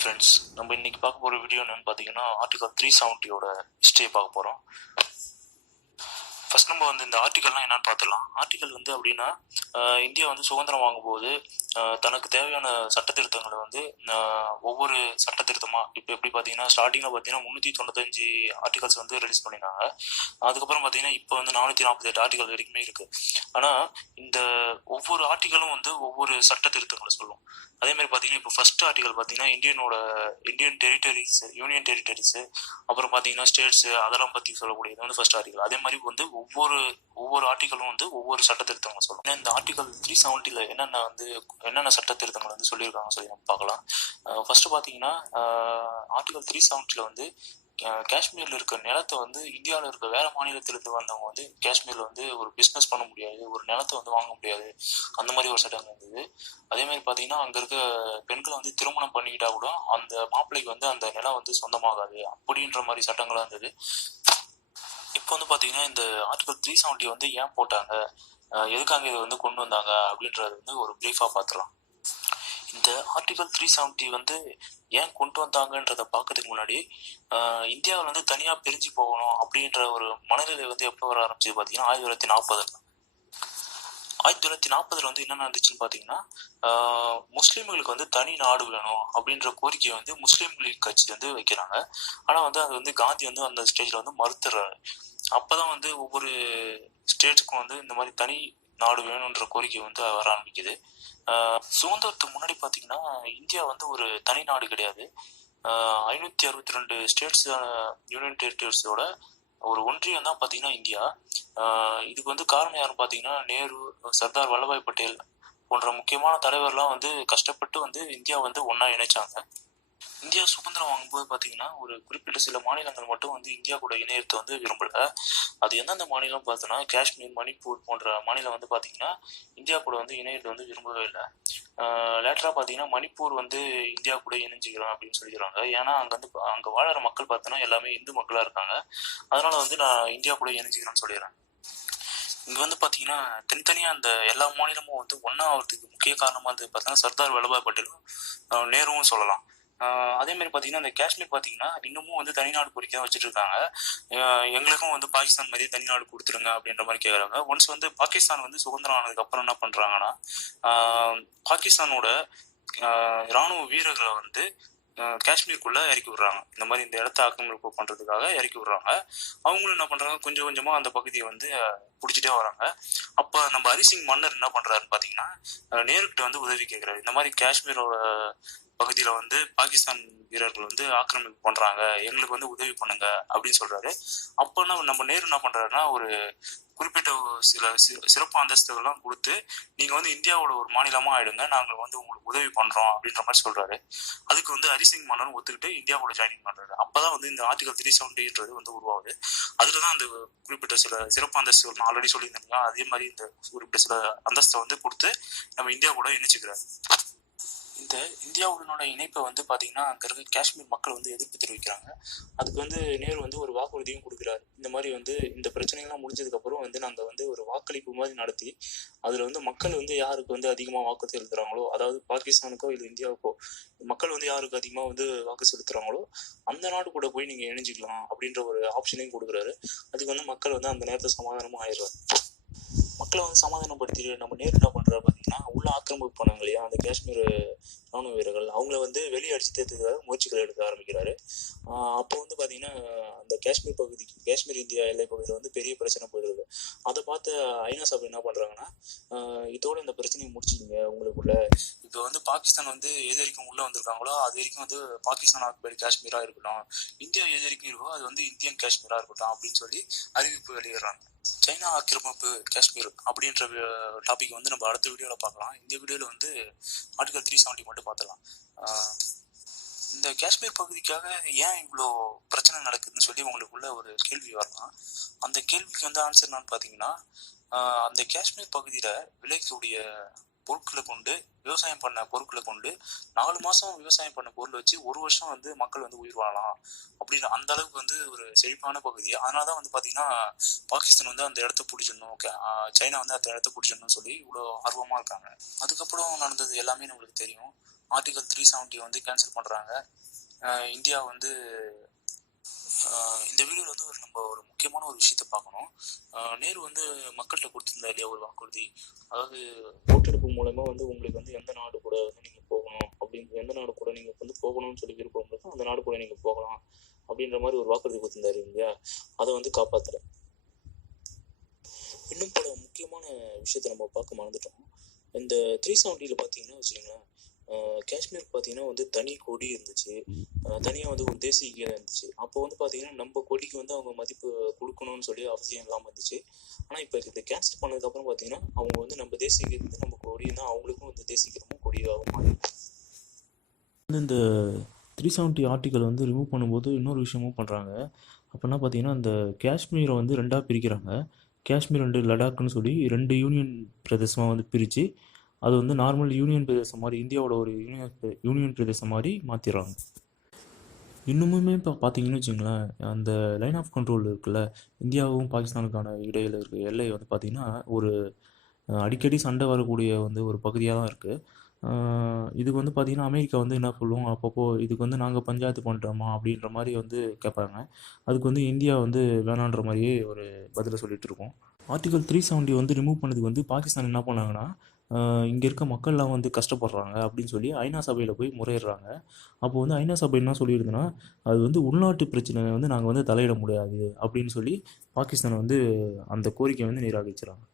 Friends, நம்ம இன்னைக்கு பார்க்க போகிற வீடியோ என்னன்னு பார்த்தீங்கன்னா ஆர்டிகல் 370யோட ஹிஸ்ட்ரியை பார்க்க போகிறோம். ஃபர்ஸ்ட் நம்ம இந்த ஆர்டிகல்லாம் என்னன்னு பார்த்துடலாம். ஆர்டிகல் அப்படின்னா இந்தியா சுதந்திரம் வாங்கும்போது தனக்கு தேவையான சட்ட திருத்தங்களை ஒவ்வொரு சட்ட திருத்தமாக இப்போ எப்படி பார்த்தீங்கன்னா ஸ்டார்டிங்கில் பார்த்தீங்கன்னா 395 ஆர்டிகல்ஸ் ரிலீஸ் பண்ணினாங்க. அதுக்கப்புறம் பார்த்தீங்கன்னா இப்போ 448 ஆர்டிகல் வரைக்குமே இருக்குது. ஆனால் இந்த ஒவ்வொரு ஆர்டிகலும் ஒவ்வொரு சட்ட திருத்தங்களை சொல்லும். அதே மாதிரி பார்த்தீங்கன்னா இப்போ ஃபர்ஸ்ட் ஆர்டிகல் பார்த்தீங்கன்னா இந்தியன் டெரிட்டரிஸ், யூனியன் டெரிட்டரிஸ், அப்புறம் பார்த்தீங்கன்னா ஸ்டேட்ஸ், அதெல்லாம் பற்றி சொல்லக்கூடியது ஃபர்ஸ்ட் ஆர்டிகல். அதே மாதிரி ஒவ்வொரு ஆர்டிகலும் ஒவ்வொரு சட்ட திருத்தங்களை சொல்லும். இந்த ஆர்டிகல் 370ல என்னென்ன சட்ட திருத்தங்கள் சொல்லியிருக்காங்க சொல்லி நம்ம பார்க்கலாம். ஃபர்ஸ்ட் பார்த்தீங்கன்னா ஆர்டிகல் 370ல காஷ்மீர்ல இருக்க நிலத்தை இந்தியாவில் இருக்க வேற மாநிலத்திலிருந்து வந்தவங்க காஷ்மீர்ல ஒரு பிஸ்னஸ் பண்ண முடியாது, ஒரு நிலத்தை வாங்க முடியாது, அந்த மாதிரி ஒரு சட்டம் இருந்தது. அதே மாதிரி பார்த்தீங்கன்னா அங்க இருக்க பெண்களை திருமணம் பண்ணிக்கிட்டா கூட அந்த மாப்பிள்ளைக்கு அந்த நிலம் சொந்தமாகாது, அப்படின்ற மாதிரி சட்டங்களாக இருந்தது. இப்போ பார்த்தீங்கன்னா இந்த ஆர்டிகல் 370 ஏன் போட்டாங்க, எதுக்காக இதை கொண்டு வந்தாங்க அப்படின்றது ஒரு பிரீஃபாக பார்த்துலாம். இந்த ஆர்டிகல் 370 ஏன் கொண்டு வந்தாங்கன்றத பார்க்கறதுக்கு முன்னாடி இந்தியாவில் தனியாக பிரிஞ்சு போகணும் அப்படின்ற ஒரு மனநிலை எப்போ வர ஆரம்பிச்சது பார்த்தீங்கன்னா 1940. 1940 என்ன நடந்துச்சுன்னு பார்த்தீங்கன்னா முஸ்லீம்களுக்கு தனி நாடு வேணும் அப்படின்ற கோரிக்கையை முஸ்லீம் லீக் கட்சி வைக்கிறாங்க. ஆனால் அது காந்தி அந்த ஸ்டேஜில் மறுத்துறாரு. அப்போதான் ஒவ்வொரு ஸ்டேட்டுக்கும் இந்த மாதிரி தனி நாடு வேணுன்ற கோரிக்கை வர ஆரம்பிக்குது. சுதந்திரத்துக்கு முன்னாடி பார்த்தீங்கன்னா இந்தியா ஒரு தனி நாடு கிடையாது. 562 ஸ்டேட்ஸ் யூனியன் டெரிட்டரிஸோட ஒரு ஒன்றியம் தான் பார்த்தீங்கன்னா இந்தியா. இதுக்கு காரணம் யாருன்னு பார்த்தீங்கன்னா நேரு, சர்தார் வல்லபாய் பட்டேல் போன்ற முக்கியமான தலைவர்லாம் கஷ்டப்பட்டு இந்தியா ஒன்றா இணைச்சாங்க. இந்தியா சுதந்திரம் வாங்கும்போது பார்த்தீங்கன்னா ஒரு குறிப்பிட்ட சில மாநிலங்கள் மட்டும் இந்தியா கூட இணையத்தை விரும்பல. அது எந்தெந்த மாநிலம் பார்த்தோன்னா காஷ்மீர், மணிப்பூர் போன்ற மாநிலம் பார்த்தீங்கன்னா இந்தியா கூட இணையத்தை விரும்பவே இல்லை. லேட்டராக பார்த்தீங்கன்னா மணிப்பூர் இந்தியா கூட இணைஞ்சிக்கிறோம் அப்படின்னு சொல்லிக்கிறாங்க. ஏன்னா அங்கே வாழற மக்கள் பார்த்தோன்னா எல்லாமே இந்து மக்களாக இருக்காங்க. அதனால நான் இந்தியா கூட இணைஞ்சிக்கிறேன்னு சொல்லிடுறேன். இங்கே பார்த்தீங்கன்னா தனித்தனியாக அந்த எல்லா மாநிலமும் ஒன்றா ஆகிறதுக்கு முக்கிய காரணமாக பார்த்தீங்கன்னா சர்தார் வல்லபாய் பட்டேலும் நேருவும் சொல்லலாம். அதே மாதிரி பார்த்தீங்கன்னா இந்த காஷ்மீர் பார்த்தீங்கன்னா இன்னமும் தனிநாடு கோரிக்கை தான் வச்சுட்டு இருக்காங்க. எங்களுக்கும் பாகிஸ்தான் மாதிரியே தனிநாடு கொடுத்துருங்க அப்படின்ற மாதிரி கேட்குறாங்க. ஒன்ஸ் பாகிஸ்தான் சுதந்திரம் ஆனதுக்கு அப்புறம் என்ன பண்ணுறாங்கன்னா பாகிஸ்தானோட இராணுவ வீரர்களை காஷ்மீருக்குள்ள இறக்கி விடுறாங்க. இந்த மாதிரி இந்த இடத்த ஆக்கிரமிப்பு பண்றதுக்காக இறக்கி விடுறாங்க. அவங்களும் என்ன பண்றாங்க, கொஞ்சம் கொஞ்சமா அந்த பகுதியை பிடிச்சிட்டே வராங்க. அப்ப நம்ம ஹரிசிங் மன்னர் என்ன பண்றாருன்னு பாத்தீங்கன்னா நேருக்கிட்ட உதவி கேட்கிறாரு. இந்த மாதிரி காஷ்மீரோட பகுதியில பாகிஸ்தான் வீரர்கள் ஆக்கிரமிப்பு பண்றாங்க, எங்களுக்கு உதவி பண்ணுங்க அப்படின்னு சொல்றாரு. அப்ப நம்ம நேரு என்ன பண்றாருன்னா ஒரு குறிப்பிட்ட சில சிறப்பு அந்தஸ்துகள்லாம் கொடுத்து நீங்க இந்தியாவோட ஒரு மாநிலமா ஆயிடுங்க, நாங்க உங்களுக்கு உதவி பண்றோம் அப்படின்ற மாதிரி சொல்றாரு. அதுக்கு ஹரிசிங் மன்னன் ஒத்துக்கிட்டு இந்தியா கூட ஜாயின் பண்றாரு. அப்பதான் இந்த ஆர்டிகல் 370 உருவாகுது. அதுலதான் அந்த குறிப்பிட்ட சில சிறப்பு அந்தஸ்துகள் நான் ஆல்ரெடி சொல்லியிருந்தேன், அதே மாதிரி இந்த குறிப்பிட்ட சில அந்தஸ்தை கொடுத்து நம்ம இந்தியா கூட இணைச்சுக்கிறாரு. இந்த இந்தியாவுடனோட இணைப்பை பார்த்தீங்கன்னா அங்கே இருக்க காஷ்மீர் மக்கள் எதிர்ப்பு தெரிவிக்கிறாங்க. அதுக்கு நேரு ஒரு வாக்குறுதியும் கொடுக்குறாரு. இந்த மாதிரி இந்த பிரச்சனைகள்லாம் முடிஞ்சதுக்கப்புறம் நாங்கள் ஒரு வாக்களிப்பு மாதிரி நடத்தி அதில் மக்கள் யாருக்கு அதிகமாக வாக்கு செலுத்துகிறாங்களோ, அதாவது பாகிஸ்தானுக்கோ இல்லை இந்தியாவுக்கோ மக்கள் யாருக்கு அதிகமாக வாக்கு செலுத்துகிறாங்களோ அந்த நாடு கூட போய் நீங்கள் இணைஞ்சிக்கலாம் அப்படின்ற ஒரு ஆப்ஷனையும் கொடுக்குறாரு. அதுக்கு மக்கள் அந்த நேரத்தை சமாதானமாக ஆயிடுறாரு. மக்களை சமாதானப்படுத்திட்டு நம்ம நேரு என்ன பண்ணுறாரு பார்த்தீங்கன்னா உள்ள ஆக்கிரமிப்பு பண்ணாங்க இல்லையா அந்த காஷ்மீர் ராணுவ வீரர்கள், அவங்கள வெளியே அடிச்சு தேர்த்துக்காக முயற்சிகளை எடுக்க ஆரம்பிக்கிறாரு. அப்போ பார்த்தீங்கன்னா அந்த காஷ்மீர் இந்தியா எல்லை பகுதியில் பெரிய பிரச்சனை போயிடுது. அதை பார்த்து ஐநா சபை என்ன பண்ணுறாங்கன்னா இதோட இந்த பிரச்சனையை முடிச்சுக்கிங்க உங்களுக்குள்ள. இப்போ பாகிஸ்தான் எது வரைக்கும் உள்ளே வந்திருக்காங்களோ அது வரைக்கும் பாகிஸ்தான் ஆக்குபைடு காஷ்மீராக இருக்கட்டும், இந்தியா எது வரைக்கும் இருக்கோ அது இந்தியன் காஷ்மீராக இருக்கட்டும் அப்படின்னு சொல்லி அறிவிப்பு வெளியிடுறாங்க. சைனா ஆக்கிரமிப்பு காஷ்மீர் அப்படின்ற டாபிக் நம்ம அடுத்த வீடியோவில் பார்க்கலாம். இந்த வீடியோவில் ஆர்டிகல் 370 மட்டும் பார்த்துலாம். இந்த காஷ்மீர் பகுதிக்காக ஏன் இவ்வளோ பிரச்சனை நடக்குதுன்னு சொல்லி உங்களுக்குள்ள ஒரு கேள்வி வரலாம். அந்த கேள்விக்கு ஆன்சர் என்னன்னு பார்த்தீங்கன்னா அந்த காஷ்மீர் பகுதியில் விளைக்கக்கூடிய பொருட்களை கொண்டு விவசாயம் பண்ண பொருட்களை கொண்டு 4 மாதம் விவசாயம் பண்ண பொருளை வச்சு 1 வருஷம் மக்கள் உயிர் வாழலாம் அப்படின்னு அந்த அளவுக்கு ஒரு செழிப்பான பகுதி. அதனால தான் பார்த்தீங்கன்னா பாகிஸ்தான் அந்த இடத்த பிடிச்சிடணும், சைனா அந்த இடத்த பிடிச்சிடணும்னு சொல்லி இவ்வளோ ஆர்வமாக இருக்காங்க. அதுக்கப்புறம் நடந்தது எல்லாமே நம்மளுக்கு தெரியும். ஆர்டிகல் 370 வந்து கேன்சல் பண்ணுறாங்க. இந்தியா வந்து இந்த வீடியோவில் வந்து நம்ம ஒரு முக்கியமான ஒரு விஷயத்த பார்க்கணும். நேரு வந்து மக்கள்கிட்ட கொடுத்துருந்தா இல்லையா ஒரு வாக்குறுதி, அதாவது ஓட்டெடுப்பு மூலமா வந்து உங்களுக்கு வந்து எந்த நாடு கூட வந்து நீங்கள் போகணும் அப்படின்னு, எந்த நாடு கூட நீங்கள் வந்து போகணும்னு சொல்லி விருப்பம் இருக்கோ அந்த நாடு கூட நீங்கள் போகலாம் அப்படின்ற மாதிரி ஒரு வாக்குறுதி கொடுத்துருந்தாரு இல்லையா, அதை வந்து காப்பாற்றுற. இன்னும் பல முக்கியமான விஷயத்த நம்ம பார்க்க மறந்துட்டோம். இந்த 370 பார்த்தீங்கன்னா வச்சுக்கோங்களேன், காஷ்மீருக்கு பார்த்தீங்கன்னா வந்து தனி கொடி இருந்துச்சு, தனியாக வந்து ஒரு தேசிய கீதம் இருந்துச்சு. அப்போ வந்து பார்த்தீங்கன்னா நம்ம கொடிக்கு வந்து அவங்க மதிப்பு கொடுக்கணும்னு சொல்லி அவசியம் இல்லாமல் இருந்துச்சு. ஆனால் இப்போ இதை கேன்சல் பண்ணதுக்கப்புறம் பார்த்தீங்கன்னா அவங்க வந்து நம்ம தேசிய கீதம் நம்ம கொடினா அவங்களுக்கும் வந்து தேசிய கீதமும் கொடியாகவும் மாறி வந்து இந்த 370 ஆர்டிக்கல் வந்து ரிமூவ் பண்ணும்போது இன்னொரு விஷயமும் பண்ணுறாங்க. அப்படின்னா பார்த்தீங்கன்னா இந்த காஷ்மீரை வந்து ரெண்டாக பிரிக்கிறாங்க. காஷ்மீர் அண்டு லடாக்னு சொல்லி 2 யூனியன் பிரதேசமாக வந்து பிரித்து அது வந்து நார்மல் யூனியன் பிரதேசம் மாதிரி, இந்தியாவோட ஒரு யூனியன் பிரதேசம் மாதிரி மாற்றிடுறாங்க. இன்னுமுமே இப்போ பார்த்தீங்கன்னு வச்சுங்களேன், அந்த லைன் ஆஃப் கண்ட்ரோல் இருக்குல்ல, இந்தியாவும் பாகிஸ்தானுக்கான இடையில் இருக்க எல்லை வந்து பார்த்திங்கன்னா ஒரு அடிக்கடி சண்டை வரக்கூடிய வந்து ஒரு பகுதியாக தான் இருக்குது. இதுக்கு வந்து பார்த்திங்கன்னா அமெரிக்கா வந்து என்ன சொல்லுவோம் அப்பப்போ, இதுக்கு வந்து நாங்கள் பஞ்சாயத்து பண்ணுறோமா அப்படின்ற மாதிரி வந்து கேட்பாங்க. அதுக்கு வந்து இந்தியா வந்து வேணான்ற மாதிரியே ஒரு பதிலை சொல்லிட்டு இருக்கோம். ஆர்டிகல் 370 வந்து ரிமூவ் பண்ணதுக்கு வந்து பாகிஸ்தான் என்ன பண்ணாங்கன்னா, இங்கே இருக்க மக்கள்லாம் வந்து கஷ்டப்படுறாங்க அப்படின்னு சொல்லி ஐநா சபையில் போய் முறையிடுறாங்க. அப்போ வந்து ஐநா சபை என்ன சொல்லியிருக்குன்னா, அது வந்து உள்நாட்டு பிரச்சனை வந்து நாங்கள் வந்து தலையிட முடியாது அப்படின்னு சொல்லி பாகிஸ்தான் வந்து அந்த கோரிக்கையை வந்து நிராகரிச்சுறாங்க.